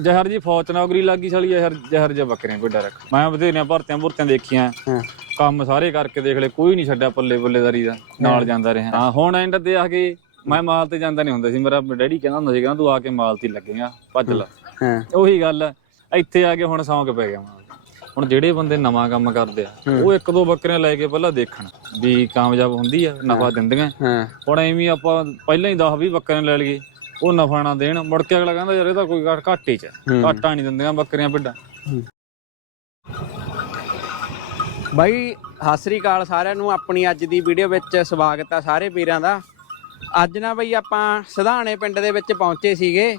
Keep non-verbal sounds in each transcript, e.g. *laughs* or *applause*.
ਜ਼ਹਿਰ ਜੀ ਫੌਜ ਨੌਕਰੀ ਲੱਗੀ ਸਾਲੀ ਜ਼ਹਿਰ ਜ਼ਹਿਰ ਜਿਹਾ ਬੱਕਰੀਆਂ ਕੋਈ ਰੱਖ। ਮੈਂ ਬਥੇਰੀਆਂ ਭਰਤੀਆਂ ਭੁਰਤੀਆਂ ਦੇਖੀਆਂ। ਕੰਮ ਸਾਰੇ ਕਰਕੇ ਦੇਖ ਲਏ ਕੋਈ ਨਹੀਂ ਛੱਡਿਆ ਪੱਲੇ ਬੱਲੇਦਾਰੀ ਦਾ ਨਾਲ ਜਾਂਦਾ ਰਿਹਾ। ਹਾਂ ਹੁਣ ਐਂਡ ਤੇ ਆ ਕੇ ਮੈਂ ਮਾਲ ਤੇ ਜਾਂਦਾ ਨਹੀਂ ਹੁੰਦਾ ਸੀ। ਮੇਰਾ ਡੈਡੀ ਕਹਿੰਦਾ ਹੁੰਦਾ ਸੀ ਕਹਿੰਦਾ ਤੂੰ ਆ ਕੇ ਮਾਲ ਤੇ ਲੱਗੇਗਾ ਭੱਜ ਲੈ। ਹਾਂ। ਉਹੀ ਗੱਲ ਹੈ ਇੱਥੇ ਆ ਕੇ ਹੁਣ ਸੌਂਕ ਪੈ ਗਿਆ। ਹੁਣ ਜਿਹੜੇ ਬੰਦੇ ਨਵਾਂ ਕੰਮ ਕਰਦੇ ਆ ਉਹ ਇੱਕ ਦੋ ਬੱਕਰੀਆਂ ਲੈ ਕੇ ਪਹਿਲਾਂ ਦੇਖਣ ਵੀ ਕਾਮਯਾਬ ਹੁੰਦੀ ਆ ਨਫਾ ਦਿੰਦੀਆਂ। ਹਾਂ। ਹੁਣ ਐਵੇਂ ਆਪਾਂ ਪਹਿਲਾਂ ਹੀ 10 20 ਬੱਕਰੀਆਂ ਲੈ ਲਈਏ। ਉਹ ਨਫਾ ਨਾ ਦੇਣ। ਮੁੜ ਕੇ ਅਗਲਾ ਕਹਿੰਦਾ ਯਾਰ ਇਹ ਤਾਂ ਕੋਈ ਘਾਟ- ਘਾਟੇ ਚ ਹੈ। ਘਾਟਾ ਨਹੀਂ ਦਿੰਦੀਆਂ ਬੱਕਰੀਆਂ ਭਿੱਡਾਂ। ਬਾਈ ਸਤਿ ਸ੍ਰੀ ਅਕਾਲ ਸਾਰਿਆਂ ਨੂੰ। ਆਪਣੀ ਅੱਜ ਦੀ ਵੀਡੀਓ ਵਿੱਚ ਸਵਾਗਤ ਆ ਸਾਰੇ ਵੀਰਾਂ ਦਾ। ਅੱਜ ਨਾ ਬਈ ਆਪਾਂ ਸਧਾਣੇ ਪਿੰਡ ਦੇ ਵਿੱਚ ਪਹੁੰਚੇ ਸੀਗੇ।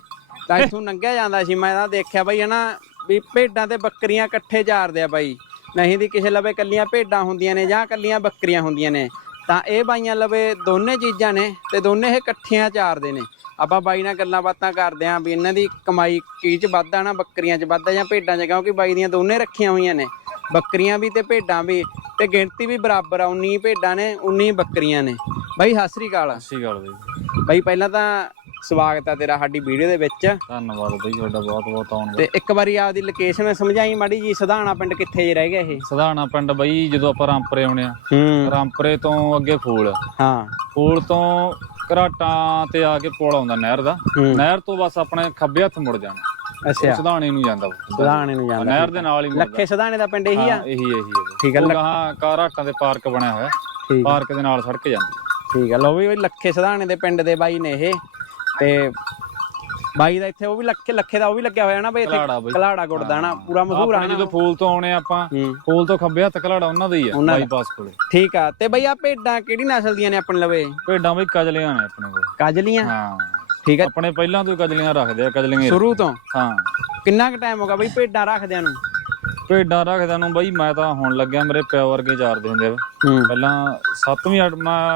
ਤਾਂ ਇੱਥੋਂ *laughs* ਲੰਘਿਆ ਜਾਂਦਾ ਸੀ। ਮੈਂ ਤਾਂ ਦੇਖਿਆ ਬਈ ਹਨਾ ਵੀ ਭੇਡਾਂ ਤੇ ਬੱਕਰੀਆਂ ਇਕੱਠੇ ਚਾਰਦੇ ਆ ਬਾਈ। ਨਹੀਂ ਦੀ ਕਿਸੇ ਲਵੇ ਕੱਲੀਆਂ ਭੇਡਾਂ ਹੁੰਦੀਆਂ ਨੇ ਜਾਂ ਕੱਲੀਆਂ ਬੱਕਰੀਆਂ ਹੁੰਦੀਆਂ ਨੇ। ਤਾਂ ਇਹ ਬਾਈਆਂ ਲਵੇ ਦੋਨੇ ਚੀਜ਼ਾਂ ਨੇ ਤੇ ਦੋਨੇ ਇਹ ਇਕੱਠੀਆਂ ਚਾਰਦੇ ਨੇ। ਆਪਾਂ ਬਾਈ ਨਾਲ ਗੱਲਾਂ ਬਾਤਾਂ ਕਰਦੇ ਆਂ ਵੀ ਇਹਨਾਂ ਦੀ ਕਮਾਈ ਕੀ ਚ ਵੱਧਦਾ ਨਾ ਬੱਕਰੀਆਂ ਚ ਵੱਧਦਾ ਜਾਂ ਭੇਡਾਂ ਚ? ਕਿਉਂਕਿ ਬਾਈ ਦੀਆਂ ਦੋਨੇ ਰੱਖੀਆਂ ਹੋਈਆਂ ਨੇ। ਬੱਕਰੀਆਂ ਵੀ ਤੇ ਭੇਡਾਂ ਵੀ ਤੇ ਗਿਣਤੀ ਵੀ ਬਰਾਬਰ ਆ 19 ਭੇਡਾਂ ਨੇ 19 ਬੱਕਰੀਆਂ ਨੇ। ਬਾਈ ਸਤਿ ਸ੍ਰੀ ਅਕਾਲ। ਗੱਲ ਬਈ। ਬਾਈ ਪਹਿਲਾਂ ਤਾਂ ਸਵਾਗਤ ਆ ਤੇਰਾ ਸਾਡੀ ਵੀਡੀਓ ਦੇ ਵਿੱਚ। ਧੰਨਵਾਦ ਬਈ ਤੁਹਾਡਾ ਬਹੁਤ ਬਹੁਤ ਆਉਣ ਤੇ ਇੱਕ ਵਾਰੀ ਆਪਦੀ ਲੋਕੇਸ਼ਨ ਸਮਝਾਈ ਮਾੜੀ ਜੀ ਸਧਾਣਾ ਪਿੰਡ ਕਿੱਥੇ ਜੇ ਰਹਿ ਗਿਆ ਇਹ? ਸਧਾਣਾ ਪਿੰਡ ਬਈ ਜਦੋਂ ਆਪਾਂ ਰਾਮਪਰੇ ਆਉਣੇ ਆ। ਰਾਮਪਰੇ ਤੋਂ ਅੱਗੇ ਫੂਲ ਹਾਂ। ਫੂਲ ਤੋਂ ਘਰਾਟਾਂ ਤੇ ਆ ਕੇ ਪੁਲ ਆਉਂਦਾ ਨਹਿਰ ਦਾ। ਹੂੰ। ਨਹਿਰ ਤੋਂ ਬਸ ਆਪਣੇ ਖੱਬੇ ਹੱਥ ਮੁੜ ਜਾਣਾ। ਅੱਛਾ। ਸਧਾਣੇ ਨੂੰ ਜਾਂਦਾ। ਸਧਾਣੇ ਨੂੰ ਜਾਂਦਾ ਨਹਿਰ ਦੇ ਨਾਲ ਹੀ ਲੱਖੇ ਸਧਾਣੇ ਦਾ ਪਿੰਡ ਇਹੀ ਆ? ਹਾਂ, ਇਹੀ ਇਹੀ ਹੈ। ਠੀਕ ਉਹ ਲੱਖ- ਘਰਾਟਾਂ ਦੇ ਪਾਰਕ ਬਣਿਆ ਹੋਇਆ। ਪਾਰਕ ਦੇ ਨਾਲ ਸੜਕ ਜਾਂਦੀ। ਠੀਕ ਆ ਲਓ ਵੀ ਲੱਖੇ ਸਧਾਣੇ ਦੇ ਪਿੰਡ ਦੇ ਬਾਈ ਨੇ ਇਹ। ਤੇ ਬਾਈ ਦਾ ਇੱਥੇ ਉਹ ਵੀ ਲੱਖੇ ਲੱਖੇ ਦਾ ਉਹ ਵੀ ਲੱਗਿਆ ਹੋਇਆ ਨਾ ਬਈ ਇੱਥੇ ਬਈ। ਕਲਾੜਾ ਗੁੜਦਾ ਨਾ ਪੂਰਾ ਮਸ਼ਹੂਰ ਆ ਆਪਣੇ ਨਾ। ਜਦੋਂ ਫੂਲ ਤੋਂ ਆਉਣੇ ਆ ਆਪਾਂ ਹੂੰ। ਫੂਲ ਤੋਂ ਖੱਬੇ ਹੱਥ ਘਲਾੜਾ ਉਹਨਾਂ ਦਾ ਹੀ ਆ ਉਹਨਾਂ ਦਾ। ਬਾਈਪਾਸ ਕੋਲੇ। ਠੀਕ ਆ ਤੇ ਬਈ ਆ ਭੇਡਾਂ ਕਿਹੜੀ ਨਸਲ ਦੀਆਂ ਨੇ ਆਪਣੇ ਲਵੇ? ਭੇਡਾਂ ਬਈ ਕਜਲੀਆਂ ਨੇ ਆਪਣੇ ਕੋਲ। ਕਾਜਲੀਆਂ? ਹਾਂ। ਠੀਕ ਆ। ਆਪਣੇ ਪਹਿਲਾਂ ਤੋਂ ਹੀ ਕਜਲੀਆਂ ਰੱਖਦੇ ਆ ਕਜਲੀਆਂ ਹੀ ਸ਼ੁਰੂ ਤੋਂ? ਹਾਂ। ਕਿੰਨਾ ਕੁ ਟਾਈਮ ਹੋ ਗਿਆ ਬਈ ਭੇਡਾਂ ਰੱਖਦਿਆਂ ਨੂੰ? ਭੇਡਾਂ ਰੱਖਦਿਆਂ ਨੂੰ ਬਈ ਮੈਂ ਤਾਂ ਹੁਣ ਲੱਗਿਆ ਮੇਰੇ ਪਿਓ ਵਰਗੇ ਚਾਰਦੇ ਹੁੰਦੇ ਆ। ਹੂੰ। ਪਹਿਲਾਂ 7ਵੀਂ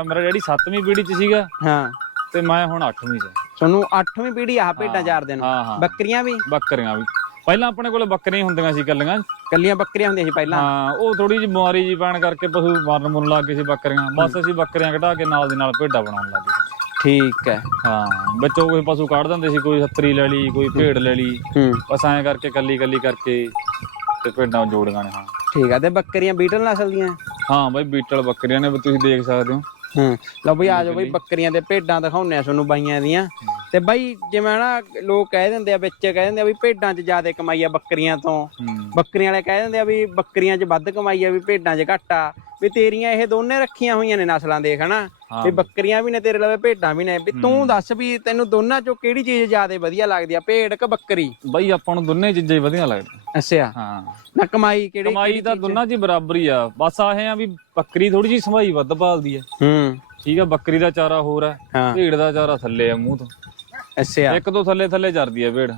ਮੇਰਾ ਡੈਡੀ 7ਵੀਂ ਪੀੜ੍ਹੀ ਚ ਸੀਗਾ। ਹਾਂ। ਤੇ ਮੈਂ ਹੁਣ 8ਵੀਂ ਚ ਤੁਹਾਨੂੰ 8ਵੀਂ ਪੀੜ੍ਹੀ ਆ ਭੇਡਾਂ ਚਾਰਦੇ ਨੂੰ ਹਾਂ ਹਾਂ। ਬੱਕਰੀਆਂ ਵੀ। ਬੱਕਰੀਆਂ ਵੀ। ਪਹਿਲਾਂ ਆਪਣੇ ਕੋਲੇ ਬੱਕਰੀਆਂ ਹੀ ਹੁੰਦੀਆਂ ਸੀ ਕੱਲੀਆਂ ਕੱਲੀਆਂ ਬੱਕਰੀਆਂ ਹੁੰਦੀਆਂ ਸੀ ਪਹਿਲਾਂ। ਹਾਂ ਉਹ ਥੋੜੀ ਜਿਹੀ ਬਿਮਾਰੀ ਜੀ ਪੈਣ ਕਰਕੇ ਪਸ਼ੂ ਮਰਨ ਮੁਰਨ ਲੱਗ ਗਏ ਸੀ ਬੱਕਰੀਆਂ। ਬਸ ਅਸੀਂ ਬੱਕਰੀਆਂ ਘਟਾ ਕੇ ਨਾਲ ਦੀ ਨਾਲ ਭੇਡਾਂ ਬਣਾਉਣ ਲੱਗ ਗਏ। ਠੀਕ ਹੈ। ਹਾਂ ਵਿੱਚੋਂ ਕੋਈ ਪਸ਼ੂ ਕੱਢ ਦਿੰਦੇ ਸੀ ਕੋਈ ਹੱਤਰੀ ਲੈ ਲਈ ਕੋਈ ਭੇਡ ਲੈ ਲਈ। ਹੂੰ। ਬਸ ਐਂ ਕਰਕੇ ਕੱਲੀ ਕੱਲੀ ਕਰਕੇ ਤੇ ਭੇਡਾਂ ਜੋੜੀਆਂ ਨੇ ਹਾਂ। ਠੀਕ ਆ ਤੇ ਬੱਕਰੀਆਂ ਬੀਟਲ ਨਸਲ ਦੀਆਂ? ਹਾਂ ਬਾਈ ਬੀਟਲ ਬੱਕਰੀਆਂ ਨੇ ਵੀ ਤੁਸੀਂ ਦੇਖ ਸਕਦੇ ਹੋ। ਹੂੰ। ਲਓ ਬਈ ਆ ਜਾਓ ਬਈ ਬੱਕਰੀਆਂ ਤੇ ਭੇਡਾਂ ਦਿਖਾਉਣੇ ਆ ਤੁਹਾਨੂੰ ਬਾਈਆਂ ਦੀਆਂ। ਤੇ ਬਾਈ ਜਿਵੇਂ ਨਾ ਲੋਕ ਕਹਿ ਦਿੰਦੇ ਆ ਵਿੱਚ ਕਹਿ ਦਿੰਦੇ ਆ ਵੀ ਭੇਡਾਂ 'ਚ ਜ਼ਿਆਦਾ ਕਮਾਈ ਆ ਬੱਕਰੀਆਂ ਤੋਂ। ਬੱਕਰੀਆਂ ਵਾਲੇ ਕਹਿ ਦਿੰਦੇ ਆ ਵੀ ਬੱਕਰੀਆਂ 'ਚ ਵੱਧ ਕਮਾਈ ਆ ਵੀ ਭੇਡਾਂ 'ਚ ਘੱਟ ਆ। ਵੀ ਤੇਰੀਆਂ ਇਹ ਦੋਨੇ ਰੱਖੀਆਂ ਹੋਈਆਂ ਨੇ ਨਸਲਾਂ ਦੇਖ ਹਨਾ। ਵੀ ਬੱਕਰੀਆਂ ਵੀ ਨੇ ਤੇਰੇ ਲਵੇ ਭੇਡਾਂ ਵੀ ਨੇ। ਵੀ ਤੂੰ ਦੱਸ ਵੀ ਤੈਨੂੰ ਦੋਨਾਂ 'ਚੋਂ ਕਿਹੜੀ ਚੀਜ਼ ਜ਼ਿਆਦਾ ਵਧੀਆ ਲੱਗਦੀ ਆ ਭੇਡ ਕਿ ਬੱਕਰੀ? ਬਾਈ ਆਪਾਂ ਨੂੰ ਦੋਨੇ ਚੀਜ਼ਾਂ ਹੀ ਵਧੀਆ ਲੱਗਦੀਆਂ। ਅੱਛਾ। ਹਾਂ। ਨਾ ਕਮਾਈ ਕਿਹੜੀ ਕਮਾਈ ਤਾਂ ਦੋਨਾਂ 'ਚ ਬਰਾਬਰ ਹੀ ਆ। ਬਸ ਆਹੇ ਆ ਵੀ ਬੱਕਰੀ ਥੋੜੀ ਜਿਹੀ ਸੰਭਾਈ ਵੱਧ ਪਾਲਦੀ ਆ। ਹੂੰ। ਠੀਕ ਆ ਬੱਕਰੀ ਦਾ ਚਾਰਾ ਹੋਰ ਆ ਭੇਡ ਦਾ ਚਾਰਾ ਥੱਲੇ ਆ ਮੂੰਹ ਤੋਂ। ਅੱਛਾ। ਇੱਕ ਤੋਂ ਥੱਲੇ ਥੱਲੇ ਚਰਦੀ ਆ ਭੇਡ।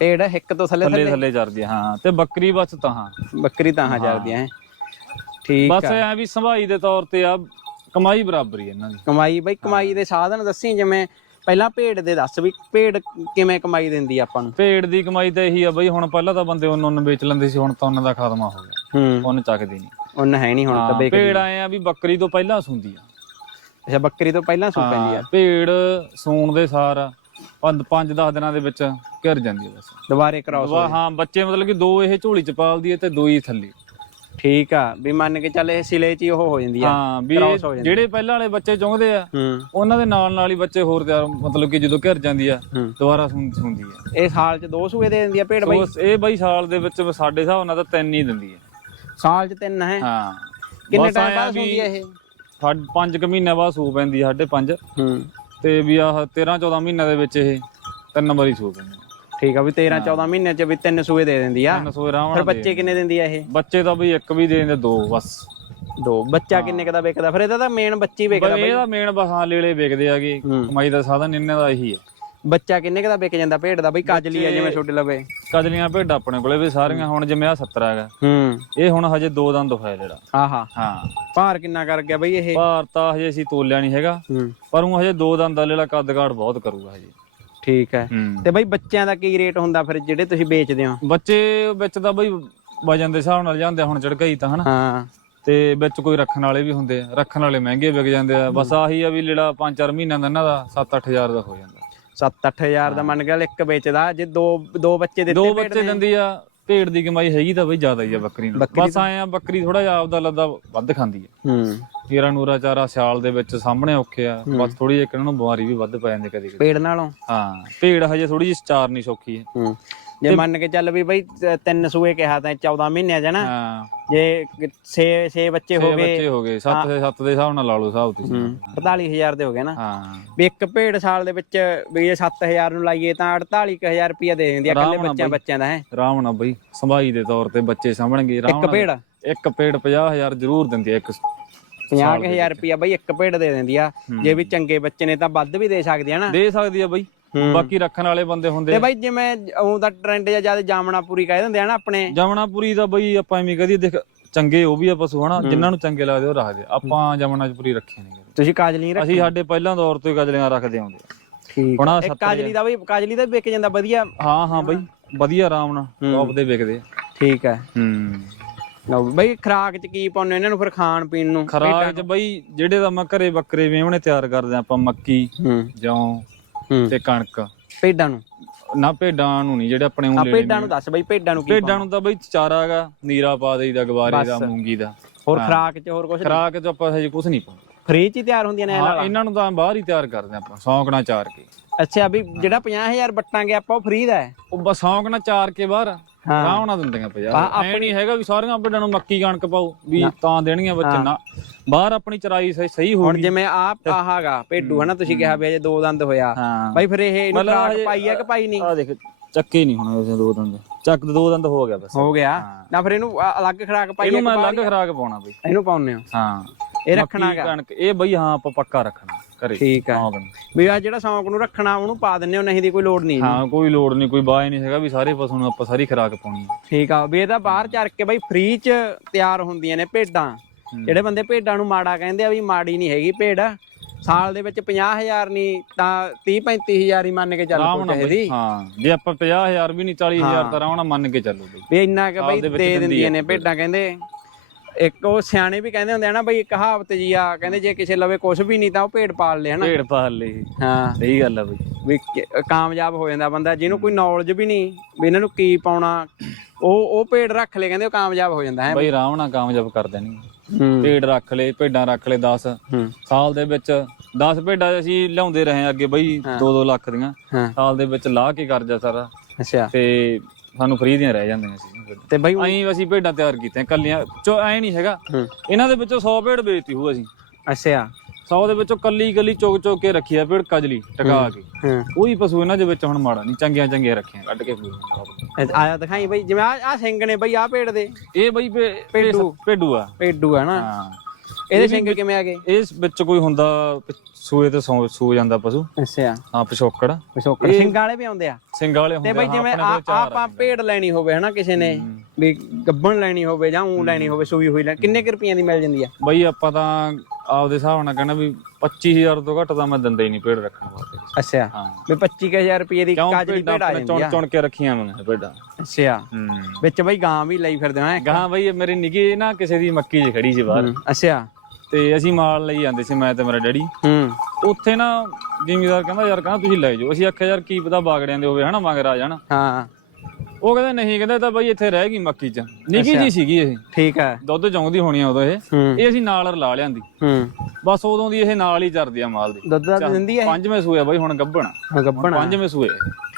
ਭੇਡ ਇੱਕ ਤੋਂ ਥੱਲੇ ਥੱਲੇ ਥੱਲੇ? ਚਰਦੀ ਆ ਹਾਂ। ਤੇ ਬੱਕਰੀ ਬਸ ਤਾਂ ਹਾਂ। ਬੱਕਰੀ ਤਾਂ ਹਾਂ ਚੱਲਦੀਆਂ ਹੈ। ਠੀਕ ਬਸ ਆ। ਐ ਵੀ ਸੰਭਾਈ ਦੇ ਤੌਰ ਤੇ ਆ ਕਮਾਈ ਬਰਾਬਰ ਇਹਨਾਂ ਦੀ। ਕਮਾਈ ਬਈ ਕਮਾਈ ਦੇ ਸਾਧਨ ਦੱਸੀ ਜਿਵੇਂ ਪਹਿਲਾਂ ਭੇਡ ਦੇ ਦੱਸ ਵੀ ਭੇਡ ਕਿਵੇਂ ਕਮਾਈ ਦਿੰਦੀ ਆ ਆਪਾਂ ਨੂੰ? ਭੇਡ ਦੀ ਕਮਾਈ ਤਾਂ ਇਹੀ ਆ ਬਈ ਹੁਣ ਪਹਿਲਾਂ ਤਾਂ ਬੰਦੇ ਉਹਨਾਂ ਨੂੰ ਵੇਚ ਲੈਂਦੇ ਸੀ ਹੁਣ ਤਾਂ ਉਹਨਾਂ ਦਾ ਖਾਤਮਾ ਹੋ ਗਿਆ। ਹੂੰ। ਉਹਨ ਚੱਕਦੀ ਨਹੀਂ ਉਹਨ ਹੈ ਨਹੀਂ ਹੁਣ ਤਾਂ ਹਾਂ, ਭੇਡ ਆਏ ਆ ਵੀ ਬੱਕਰੀ ਤੋਂ ਪਹਿਲਾਂ ਸੁੰਦੀ ਆ। ਅੱਛਾ ਬੱਕਰੀ ਤੋਂ ਪਹਿਲਾਂ ਸੂ ਪੈਂਦੀ ਆ। ਹਾਂ, ਭੇਡ ਸੂਣ ਦੇ ਸਾਰ 5-10 ਦਿਨਾਂ ਦੇ ਵਿੱਚ ਘਿਰ ਜਾਂਦੀ ਆ ਬਸ। ਦੁਬਾਰੇ ਕਰਾਉਸ ਵਾ ਹਾਂ ਬੱਚੇ ਮਤਲਬ ਕਿ ਦੋ ਇਹ ਝੋਲੀ ਚ ਪਾਲਦੀ ਹੈ ਤੇ ਦੋ ਹੀ ਥੱਲੇ। ਠੀਕ ਆ ਵੀ ਮੰਨ ਕੇ ਚੱਲ ਇਹ ਸਿਲੇ ਚ ਹੀ ਉਹ ਹੋ ਜਾਂਦੀ ਆ ਹਾਂ ਵੀ ਇਹ Cross ਹੋ ਜਾਂਦੀ ਜਿਹੜੇ ਪਹਿਲਾਂ ਵਾਲੇ ਬੱਚੇ ਚੁੰਗਦੇ ਆ ਹੂੰ। ਉਹਨਾਂ ਦੇ ਨਾਲ ਨਾਲ ਹੀ ਬੱਚੇ ਹੋਰ ਤਿਆਰ ਮਤਲਬ ਕਿ ਜਦੋਂ ਘਿਰ ਜਾਂਦੀ ਆ ਹੂੰ। ਦੁਬਾਰਾ ਸੁੰਦੀ ਆ। ਇਹ ਸਾਲ ਚ ਦੋ ਸੂਏ ਦੇ ਦਿੰਦੀ ਆ ਭੇਡ ਬਈ? ਸੋ ਇਹ ਬਈ ਸਾਲ ਦੇ ਵਿੱਚ ਸਾਡੇ ਹਿਸਾਬ ਨਾਲ ਤਾਂ ਤਿੰਨ ਹੀ ਦਿੰਦੀ ਹੈ ਸਾਲ ਚ ਤਿੰਨ ਹੈ? ਹਾਂ। ਕਿੰਨੇ ਬਸ ਟਾਈਮ ਆ ਬਾਅਦ ਵੀ ਹੁੰਦੀ ਆ ਇਹ? ਸਾਡ- ਪੰਜ ਕੁ ਮਹੀਨੇ ਬਾਅਦ ਸੂ ਪੈਂਦੀ ਆ, ਸਾਢੇ ਪੰਜ। ਹੂੰ। ਤੇ ਵੀ ਆਹ 13 14 ਮਹੀਨਿਆਂ ਦੇ ਵਿੱਚ ਇਹ ਤਿੰਨ ਵਾਰੀ ਸੂ ਪੈਂਦੀ ਆ। ਠੀਕ ਆ ਵੀ 13 14 ਮਹੀਨੇ ਚ ਵੀ ਤਿੰਨ ਸੂਏ ਦੇ ਦਿੰਦੀ ਆ। ਤਿੰਨ ਫਿਰ ਬੱਚੇ ਕਿੰਨੇ ਦਿੰਦੀ ਆ ਇਹ? ਬੱਚੇ ਤਾਂ ਬਈ ਇੱਕ ਵੀ ਦੇ ਦਿੰਦੇ ਦੋ ਬਸ। ਦੋ। ਬੱਚਾ ਕਿੰਨੇ ਕ ਦਾ ਵਿਕਦਾ ਫਿਰ ਇਹਦਾ ਤਾਂ ਮੇਨ ਬੱਚੀ ਵਿਕਦਾ ਬਈ ਇਹਦਾ ਮੇਨ ਬਸਾਂ ਲੇਲੇ ਵੇਚਦੇ ਆਗੇ ਹੂੰ। ਕਮਾਈ ਦਾ ਸਾਧਨ ਇਹਨਾਂ ਦਾ ਇਹੀ ਹੈ ਬੱਚਾ ਕਿੰਨੇ ਕ ਦਾ ਵਿਕ ਜਾਂਦਾ? ਭੇਡ ਦਾ ਬਈ ਕਾਜਲੀ ਆ ਜਿਵੇਂ ਛੋਡੇ ਲਵੇ। ਕਜਲੀਆਂ ਭੇਡਾਂ ਆਪਣੇ ਕੋਲੇ ਵੀ ਸਾਰੀਆਂ। ਹੁਣ ਜਿਵੇਂ ਆ 70 ਹੈਗਾ ਹੂੰ। ਇਹ ਹੁਣ ਹਜੇ ਦੋ ਦੰਦ ਹੋਇਆ ਜਿਹੜਾ। ਆਹਾ। ਹਾਂ। ਭਾਰ ਕਿੰਨਾ ਕਰ ਗਿਆ ਬਈ ਇਹ? ਭਾਰ ਤਾਂ ਹਜੇ ਅਸੀਂ ਤੋਲਿਆ ਨਹੀਂ ਹੈਗਾ। ਹੂੰ। ਪਰ ਉਹ ਹਜੇ ਦੋ ਦੰਦ ਵਾਲੇ ਵਾਲਾ ਕੱਦ ਕਾਠ ਬਹੁਤ ਕਰੂਗਾ ਹਜੇ। ਠੀਕ ਹੈ। ਹੂੰ। ਤੇ ਬਈ ਬੱਚਿਆਂ ਦਾ ਕੀ ਰੇਟ ਹੁੰਦਾ ਫਿਰ ਜਿਹੜੇ ਤੁਸੀਂ ਵੇਚਦੇ ਹੋ? ਬੱਚੇ ਵਿੱਚ ਤਾਂ ਬਈ ਵਜਨ ਦੇ ਹਿਸਾਬ ਨਾਲ ਜਾਂਦੇ ਆ, ਹੁਣ ਝੜਕਾਈ ਤਾਂ ਹਨਾ। ਹਾਂ। ਤੇ ਵਿੱਚ ਕੋਈ ਰੱਖਣ ਵਾਲੇ ਵੀ ਹੁੰਦੇ ਆ। ਰੱਖਣ ਵਾਲੇ ਮਹਿੰਗੇ ਵਿਕ ਜਾਂਦੇ ਆ। ਬਸ ਆਹੀ ਆ ਵੀ ਲੇੜਾ 5-4 ਮਹੀਨਿਆਂ ਦਾ ਇਹਨਾਂ ਦਾ 7-8000 ਦਾ ਹੋ ਜਾਂਦਾ। 7-8000 ਦਾ ਮੰਨ ਗਿਆ ਇੱਕ ਵੇਚਦਾ ਜੇ ਦੋ ਦੋ ਬੱਚੇ ਦਿੱਤੇ ਦੋ ਭੇਡ ਬੱਚੇ ਦਿੰਦੀ ਆ ਭੇਡ ਦੀ ਕਮਾਈ ਹੈਗੀ ਤਾਂ ਬਈ ਜ਼ਿਆਦਾ ਹੀ ਆ ਬੱਕਰੀ ਨੂੰ। ਬੱਕਰੀ ਬਸ ਆਏ ਆ ਬੱਕਰੀ ਥੋੜਾ ਜਿਹਾ ਆਪਦਾ ਲੱਦਾ ਵੱਧ ਖਾਂਦੀ ਆ। ਹੂੰ। ਹੀਰਾ ਨੂਰਾ ਚਾਰਾ ਸਿਆਲ ਦੇ ਵਿੱਚ ਸਾਹਮਣੇ ਔਖੇ ਆ ਬਸ ਥੋੜੀ ਜਿਹੀ ਇਹਨਾਂ ਨੂੰ ਬਿਮਾਰੀ ਵੀ ਵੱਧ ਪੈ ਜਾਂਦੀ ਕਦੀ ਕਦੀ। ਪੇੜ ਨਾਲੋਂ? ਹਾਂ ਭੇਡ ਹਜੇ ਥੋੜੀ ਜਿਹੀ ਚਾਰ ਨਹੀਂ ਸੌਖੀ ਹੈ ਹੂੰ। ਜੇ ਮੰਨ ਕੇ ਚੱਲ ਵੀ ਬਈ ਤਿੰਨ ਸੂਏ ਕਿਹਾ ਤਾਂ 14 ਮਹੀਨਿਆਂ ਚ ਨਾ। ਹਾਂ। ਜੇ 6 6 ਬੱਚੇ ਹੋ ਗਏ ਬੱਚੇ ਹੋ ਗਏ 7 ਦੇ 7 ਦੇ ਹਿਸਾਬ ਨਾਲ ਲਾ ਲਓ ਹਿਸਾਬ ਤੁਸੀਂ। 48000 ਦੇ ਹੋ ਗਏ ਨਾ। ਹਾਂ। ਵੀ ਇੱਕ ਭੇਡ ਸਾਲ ਦੇ ਵਿੱਚ ਵੀ ਇਹ 7000 ਨੂੰ ਲਾਈਏ ਤਾਂ 48000 ਰੁਪਇਆ ਦੇ ਦਿੰਦੀ ਆ ਇਕੱਲੇ ਬੱਚਿਆਂ। ਬੱਚਿਆਂ ਦਾ ਹੈ। ਆਰਾਮ ਨਾਲ ਬਈ ਸੰਭਾਈ ਦੇ ਤੌਰ ਤੇ ਬੱਚੇ ਸਾਂਭਣਗੇ ਆਰਾਮ ਇੱਕ। ਭੇਡ? ਇੱਕ ਪੇੜ 50000 ਜ਼ਰੂਰ ਦਿੰਦੀ ਆ ਇੱਕ 50000 ਰੁਪਇਆ ਬਈ ਇੱਕ ਭੇਡ ਦੇ ਦਿੰਦੀ ਆ। ਜੇ ਵੀ ਚੰਗੇ ਬੱਚੇ ਨੇ ਤਾਂ ਵੱਧ ਵੀ ਦੇ ਸਕਦੇ ਆ ਨਾ। ਦੇ ਸਕਦੀ ਆ ਬਈ। ਹੂੰ। ਬਾਕੀ ਰੱਖਣ ਵਾਲੇ ਬੰਦੇ ਹੁੰਦੇ ਤੇ ਆ। ਬਾਈ ਜਿਵੇਂ ਉਹ ਦਾ ਟ੍ਰੈਂਡ ਜਾਂ ਜ਼ਿਆਦਾ ਜਾਮਣਾ ਪੂਰੀ ਕਹਿ ਦਿੰਦੇ ਆ ਨਾ ਆਪਣੇ ਜਮਨਾਪੁਰੀ ਦਾ ਬਈ ਆਪਾਂ ਐਵੇਂ ਕਹਦੀ ਦੇਖ ਚੰਗੇ ਉਹ ਵੀ ਆ ਪਸ਼ੂ ਹਨਾ ਜਿਨ੍ਹਾਂ ਨੂੰ ਚੰਗੇ ਲੱਗਦੇ ਉਹ ਰੱਖਦੇ ਆ। ਆਪਾਂ ਜਮਨਾਪੁਰੀ ਰੱਖੇ ਨਹੀਂ ਕਦੇ। ਤੁਸੀਂ ਕਾਜਲੀ ਰੱਖ ਅਸੀਂ ਸਾਡੇ ਪਹਿਲਾਂ ਦੌਰ ਤੋਂ ਹੀ ਗਜਲੀਆਂ ਰੱਖਦੇ ਆਉਂਦੇ ਆ। ਠੀਕ ਹੁਣ ਆਹ ਇੱਕ ਕਾਜਲੀ ਦਾ ਵੀ ਕਾਜਲੀ ਦਾ ਵੀ ਵਿਕ ਜਾਂਦਾ ਵਧੀਆ ਹਾਂ ਹਾਂ ਬਈ ਵਧੀਆ ਆਰਾਮ ਨਾਲ ਟੌਪ ਦੇ ਵਿਕਦੇ। ਠੀਕ ਹੈ ਹੂੰ ਲਓ ਬਈ ਖਰਾਕ ਚ ਕੀ ਪਾਉਂਦੇ ਇਹਨਾਂ ਨੂੰ ਫਿਰ ਖਾਣ ਪੀਣ ਨੂੰ ਖਰਾਕ ਚ ਬਈ ਜਿਹੜੇ ਦਾ ਮੈਂ ਘਰੇ ਬੱਕਰੇ ਵੇਵਣੇ ਤਿਆਰ ਕਰਦੇ ਆ ਆਪਾਂ ਮੱਕੀ ਹੂੰ ਜੌਂ ਹੂੰ। ਤੇ ਕਣਕ। ਭੇਡਾਂ ਨੂੰ? ਨਾ ਭੇਡਾਂ ਨੂੰ ਨਹੀਂ ਜਿਹੜੇ ਆਪਣੇ ਆ ਉਹ ਲੈਣੇ ਭੇਡਾਂ ਨੂੰ ਦੱਸ ਬਈ ਭੇਡਾਂ ਨੂੰ ਕੀ ਭੇਡਾਂ ਨੂੰ ਤਾਂ ਬਈ ਚਾਰਾ ਹੈਗਾ ਨੀਰਾ ਪਾ ਦੇਈਦਾ ਗਵਾਰੇ ਦਾ ਮੂੰਗੀ ਦਾ। ਹੋਰ ਖਰਾਕ ਚ ਹੋਰ ਕੁਝ ਖਰਾਕ ਚ ਆਪਾਂ ਹਜੇ ਕੁਝ ਨਹੀਂ ਪਾਉਂਦੇ ਫ੍ਰੀ ਚ ਹੀ ਤਿਆਰ ਹੁੰਦੀਆਂ ਨੇ ਇਹ ਹਾਂ ਨਾਲ ਇਹਨਾਂ ਨੂੰ ਤਾਂ ਬਾਹਰ ਹੀ ਤਿਆਰ ਕਰਦੇ ਆਪਾਂ ਸੌਂਕ ਨਾਲ ਚਾਰ ਕੇ। ਅੱਛਾ ਵੀ ਜਿਹੜਾ 50000 ਬੱਟਾਂਗੇ ਆਪਾਂ ਉਹ ਫ੍ਰੀ ਦਾ ਹੈ? ਉਹ ਬਸ ਸੌਂਕ ਨਾਲ ਚਾਰ ਕੇ ਬਾਹਰ। ਹਾਂ। ਨਾਲ ਦਿੰਦੀਆਂ ਐ ਨਹੀਂ ਹੈਗਾ ਵੀ ਸਾਰੀਆਂ ਭੇਡਾਂ ਨੂੰ ਮੱਕੀ ਕਣਕ ਪਾਓ ਵੀ ਤਾਂ ਦੇਣਗੀਆਂ ਬੱਚੇ ਨਾ। ਬਾਹਰ ਆਪਣੀ ਚਰਾਈ ਸਹੀ ਸਹੀ ਹੁਣ ਹੋਊਗੀ ਜਿਵੇਂ ਆਪ ਆਹਾਗਾ ਭੇਡੂ ਹਨਾ ਤੁਸੀਂ ਕਿਹਾ ਵੀ ਅਜੇ ਦੋ ਦੰਦ ਹੋਇਆ। ਬਾਈ ਫਿਰ ਇਹ ਇਹਨੂੰ ਖਰਾਕ ਪਾਈ ਆ ਕਿ ਪਾਈ ਨਹੀਂ? ਆ ਦੇਖ ਚੱਕੇ ਨਹੀਂ ਹੁਣ ਉਸੇ ਦੋ ਦੰਦ। ਚੱਕ ਦੋ ਦੰਦ ਹੋ ਗਿਆ ਬਸ। ਹੋ ਗਿਆ। ਨਾ ਫਿਰ ਇਹਨੂੰ ਆ- ਅਲੱਗ ਖਰਾਕ ਪਾਈ ਆ ਇਹਨੂੰ ਮੈਂ ਅਲੱਗ ਖਰਾਕ ਪਾਉਣਾ ਬਈ। ਇਹਨੂੰ ਪਾਉਣੇ ਹੋ? ਹਾਂ। ਇਹ ਰੱਖਣਾ ਮੱਕੀ, ਕਣਕ ਇਹ ਬਈ ਹਾਂ ਆਪਾਂ ਪੱਕਾ ਰੱਖਣਾ ਘਰੇ ਠੀਕ ਆ। ਵੀ ਆ ਜਿਹੜਾ ਸੌਂਕ ਨੂੰ ਰੱਖਣਾ ਉਹਨੂੰ ਪਾ ਦਿੰਨੇ ਹੋ ਨਹੀਂ ਦੀ ਕੋਈ ਲੋੜ ਨਹੀਂ ਹਾਂ ਕੋਈ ਲੋੜ ਨਹੀਂ ਕੋਈ ਬਾਏ ਨਹੀਂ ਹੈਗਾ ਵੀ ਸਾਰੇ ਪਸ਼ੂ ਨੂੰ ਆਪਾਂ ਸਾਰੀ ਖਰਾਕ ਪਾਉਣੀ ਹੈ ਠੀਕ ਆ ਵੀ ਇਹਦਾ ਬਾਹਰ ਚਰ ਕੇ ਬਾਈ ਫ੍ਰੀ ਚ ਤਿਆਰ ਹੁੰਦੀਆਂ ਨੇ ਭੇਡਾਂ। ਜਿਹੜੇ ਬੰਦੇ ਭੇਡਾਂ ਨੂੰ ਮਾੜਾ ਕਹਿੰਦੇ ਆ ਵੀ ਮਾੜੀ ਨਹੀਂ ਹੈਗੀ ਭੇਡ ਸਾਲ ਦੇ ਵਿੱਚ 50000 ਨਹੀਂ ਤਾਂ 30 35000 ਹੀ ਮੰਨ ਕੇ ਚੱਲ ਪੋ ਚਾਹੀਦੀ ਹਾਂ ਜੇ ਆਪਾਂ 50000 ਵੀ ਨਹੀਂ 40000 ਤਾਂ ਨਾਲ ਮੰਨ ਕੇ ਚੱਲੋ ਬਈ। ਵੀ ਇੰਨਾ ਕਿ ਬਈ ਦੇ ਦਿੰਦੀਆਂ ਨੇ ਭੇਡਾਂ ਕਹਿੰਦੇ। ਇੱਕ ਉਹ ਸਿਆਣੇ ਵੀ ਕਹਿੰਦੇ ਹੁੰਦੇ ਆ ਨਾ ਬਈ ਕਹਾਵਤ ਜੀ ਆ ਕਹਿੰਦੇ ਜੇ ਕਿਸੇ ਲਵੇ ਕੁਝ ਵੀ ਨਹੀਂ ਤਾਂ ਉਹ ਭੇਡ ਪਾਲ ਲੇ ਹਨਾ? ਭੇਡ ਪਾਲ ਲਈ ਹਾਂ। ਸਹੀ ਗੱਲ ਆ ਬਈ। ਵੀ ਕਿ- ਕਾਮਯਾਬ ਹੋ ਜਾਂਦਾ ਬੰਦਾ ਜਿਹਨੂੰ ਕੋਈ ਨੌਲੇਜ ਵੀ ਨਹੀਂ ਵੀ ਇਹਨਾਂ ਨੂੰ ਕੀ ਪਾਉਣਾ ਉਹ ਉਹ ਭੇਡ ਰੱਖ ਲੈ ਕਹਿੰਦੇ ਉਹ ਕਾਮਯਾਬ ਹੋ ਜਾਂਦਾ ਹੈ ਬਈ ਆਰਾਮ ਨਾਲ ਕਾਮਯਾਬ ਕਰ ਦੇਣਗੇ ਹੂੰ। ਭੇਡ ਰੱਖ ਲੈ ਭੇਡਾਂ ਰੱਖ ਲੈ 10 ਹੂੰ। ਸਾਲ ਦੇ ਵਿੱਚ 10 ਭੇਡਾਂ ਅਸੀਂ ਲਿਆਉਂਦੇ ਰਹੇ ਹਾਂ ਅੱਗੇ ਬਈ 2-2 ਲੱਖ ਦੀਆਂ ਹਾਂ। ਸਾਲ ਦੇ ਵਿੱਚ ਲਾ ਕੇ ਕਰਜਾ ਸਾਰਾ। ਅੱਛਾ। ਤੇ ਸਾਨੂੰ ਫ੍ਰੀ ਦੀਆਂ ਰਹਿ ਜਾਂਦੀਆਂ ਸੀ। ਤੇ ਬਈ ਐਂ ਅਸੀਂ ਭੇਡਾਂ ਤਿਆਰ ਕੀਤੀਆਂ ਕੱਲੀਆਂ ਚੋ ਐ ਨਹੀਂ ਹੈਗਾ। ਹੂੰ। ਇਹਨਾਂ ਦੇ ਵਿੱਚੋਂ 100 ਭੇਡ ਵੇਚਤੀ ਹੋ ਅਸੀਂ। ਅੱਛਾ। 100 ਦੇ ਵਿੱਚੋਂ ਕੱਲੀ ਕੱਲੀ ਚੁੱਕ ਚੁੱਕ ਕੇ ਰੱਖੀ ਆ ਭੇਡ ਕਜਲੀ ਟਕਾ ਕੇ। ਹਾਂ। ਕੋਈ ਪਸ਼ੂ ਇਹਨਾਂ ਦੇ ਵਿੱਚ ਹੁਣ ਮਾੜਾ ਨਹੀਂ ਚੰਗੀਆਂ ਚੰਗੀਆਂ ਰੱਖੀਆਂ ਕੱਢ ਕੇ ਪੂਰੀਆਂ। ਇਹ ਆਇਆ ਦਿਖਾਈ ਬਈ ਜਿਵੇਂ ਆ ਆ ਸਿੰਘ ਨੇ ਬਈ ਆ ਭੇਡ ਦੇ। ਇਹ ਬਈ ਭੇ- ਭੇਡੂ। ਭੇਡੂ ਆ। ਭੇਡੂ ਆ ਨਾ। ਹਾਂ। ਇਹਦੇ ਸਿੰਘ ਕਿਵੇਂ ਆ ਗਏ? ਇਸ ਵਿੱਚ ਕੋਈ ਹੁੰਦਾ ਸੂਏ ਤੇ ਸੌ ਸੂ ਜਾਂਦਾ ਪਸ਼ੂ। ਅੱਛਾ। ਹਾਂ ਪਿਛੋਕੜ। ਪਿਛੋਕੜ। ਸਿੰਘਾਂ ਵਾਲੇ ਵੀ ਆਉਂਦੇ ਆ? ਸਿੰਘ ਵਾਲੇ ਤੇ ਹੁੰਦੇ ਬਈ ਹਾਂ, ਜਿਵੇਂ ਆਪਣੇ ਆ ਕੋਲ ਚਾਰ ਆਪਾਂ ਭੇਡ ਲੈਣੀ ਹੋਵੇ ਹਨਾ ਕਿਸੇ ਨੇ? ਵੀ ਗੱਬਣ ਲੈਣੀ ਹੋਵੇ ਜਾਂ ਊ ਲੈਣੀ ਹੋਵੇ ਸੂਈ ਹੋਈ ਲੈ ਕਿੰਨੇ ਕੁ ਰੁਪਈਆਂ ਦੀ ਮਿਲ ਜਾਂਦੀ ਆ? ਬਈ ਆਪਾਂ ਤਾਂ ਆਪਦੇ ਹਿਸਾਬ ਨਾਲ ਕਹਿੰਦਾ ਵੀ 25000 ਤੋਂ ਘੱਟ ਤਾਂ ਮੈਂ ਦਿੰਦਾ ਹੀ ਨਹੀਂ ਭੇਡ ਰੱਖਣ ਵਾਸਤੇ। ਅੱਛਾ। ਹਾਂ। ਵੀ 25000 ਰੁਪਏ ਦੀ ਕਿਉਂ ਕਾਜਲੀ ਭੇਡਾਂ ਭੇਡ ਆ ਜਾਂਦੀ ਚੁਣ ਆ? ਚੁਣ ਕੇ ਰੱਖੀਆਂ ਮੈਂ ਭੇਡਾਂ। ਅੱਛਾ। ਹੂੰ। ਵਿੱਚ ਬਈ ਗਾਂ ਵੀ ਲਈ ਫਿਰਦੇ ਹਾਂ ਗਾਂ ਬਈ ਇਹ ਮੇਰੀ ਨਿੱਕੀ ਨਾ ਕਿਸੇ ਦੀ ਮੱਕੀ 'ਚ ਖੜੀ ਸੀ ਬਾਹਰ। ਅੱਛਾ। ਤੇ ਅਸੀਂ ਮਾਲ ਲਈ ਜਾਂਦੇ ਸੀ ਮੈਂ ਤੇ ਮੇਰਾ ਡੈਡੀ। ਹੂੰ। ਉੱਥੇ ਨਾ ਜ਼ਿਮੀਦਾਰ ਕਹਿੰਦਾ ਯਾਰ ਕਹਿੰਦਾ ਤੁਸੀਂ ਲੈ ਜਾਓ। ਅਸੀਂ ਆਖਿਆ ਯਾਰ ਕੀ ਪਤਾ ਬਾਗੜਿਆਂ ਦੇ ਹੋਵੇ ਹਨਾ ਮਗਰ ਆ ਜਾਣ। ਹਾਂ। ਉਹ ਕਹਿੰਦਾ ਨਹੀਂ ਕਹਿੰਦਾ ਇਹ ਤਾਂ ਬਈ ਇੱਥੇ ਰਹਿ ਗਈ ਮੱਕੀ 'ਚ। ਨਿੱਕੀ ਜੀ ਸੀਗੀ ਇਹ। ਠੀਕ ਹੈ ਦੁੱਧ ਚੌਂਦੀ ਹੋਣੀ ਆ ਉਦੋਂ ਇਹ। ਹੂੰ। ਇਹ ਅਸੀਂ ਨਾਲ ਰਲਾ ਲਿਆਂਦੀ। ਹੂੰ। ਬਸ ਉਦੋਂ ਦੀ ਇਹ ਨਾਲ ਹੀ ਚਰਦੀ ਆ ਮਾਲ ਦੀ। ਦੁੱਧ ਦਾ ਦਿੰਦੀ ਹੈ ਪੰਜਵੇਂ ਸੂਏ ਆ ਬਈ ਹੁਣ ਗੱਭਣ। ਹਾਂ ਗੱਬਣਾ ਪੰਜਵੇਂ ਸੂਏ।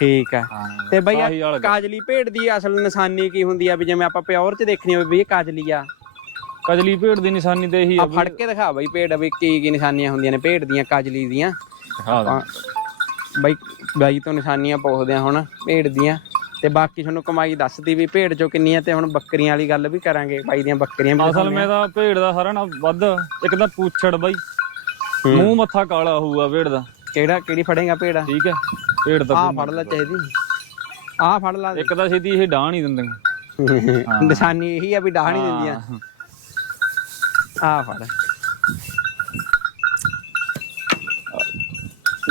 ਠੀਕ ਹੈ ਤੇ ਬਈ ਆਹ ਕਾਜਲੀ ਭੇਡ ਦੀ ਅਸਲ ਨਿਸ਼ਾਨੀ ਕੀ ਹੁੰਦੀ ਆ ਵੀ ਜਿਵੇਂ ਆਪਾਂ ਪਿਓਰ ਚ ਦੇਖਣੀ ਹੋਵੇ ਵੀ ਇਹ ਕਾਜਲੀ ਆ। ਕਜਲੀ ਭੇਡ ਦੀ ਨਿਸ਼ਾਨੀ ਤੇ ਇਹੀ ਆ ਆ ਫੜ ਕੇ ਦਿਖਾ ਬਈ ਭੇਡ ਵੀ ਕੀ ਕੀ ਨਿਸ਼ਾਨੀਆਂ ਹੁੰਦੀਆਂ ਨੇ ਭੇਡ ਦੀਆਂ ਕਾਜਲੀ ਦੀਆਂ। ਹਾਂ ਆਪਾਂ ਬਈ ਬਾਈ ਤੋਂ ਨਿਸ਼ਾਨੀਆਂ ਪੁੱਛਦੇ ਆ ਹੁਣ ਭੇਡ ਦੀਆਂ। ਤੇ ਬਾਕੀ ਤੁਹਾਨੂੰ ਕਮਾਈ ਦੱਸਦੀ ਵੀ ਭੇਡ ਚੋਂ ਕਿੰਨੀ ਆ ਤੇ ਹੁਣ ਬੱਕਰੀਆਂ ਵਾਲੀ ਗੱਲ ਵੀ ਕਰਾਂਗੇ ਬਾਈ ਦੀਆਂ ਬੱਕਰੀਆਂ ਵੀ ਅਸਲ ਮੈਂ ਤਾਂ ਭੇਡ ਦਾ ਸਾਰਾ ਨਾ ਵੱਧ ਇੱਕ ਤਾਂ ਪੂਛੜ ਬਾਈ। ਮੂੰਹ ਮੱਥਾ ਕਾਲਾ ਹੋਊਗਾ ਭੇਡ ਦਾ। ਕਿਹੜਾ ਕਿਹੜੀ ਫੜੇਗਾ ਭੇਡ? ਆ ਠੀਕ ਹੈ ਭੇਡ ਦਾ ਕੋਈ ਫੜ ਲੈ ਚਾਹੀਦੀ। ਆ ਫੜ ਲਾ। ਇੱਕ ਤਾਂ ਛੇਤੀ ਇਹ ਡਾਹ ਨਹੀਂ ਦਿੰਦੀਆਂ। ਨਿਸ਼ਾਨੀ ਇਹੀ ਆ ਵੀ ਡਾਹ ਨਹੀਂ ਦਿੰਦੀਆਂ। ਆ ਫੜ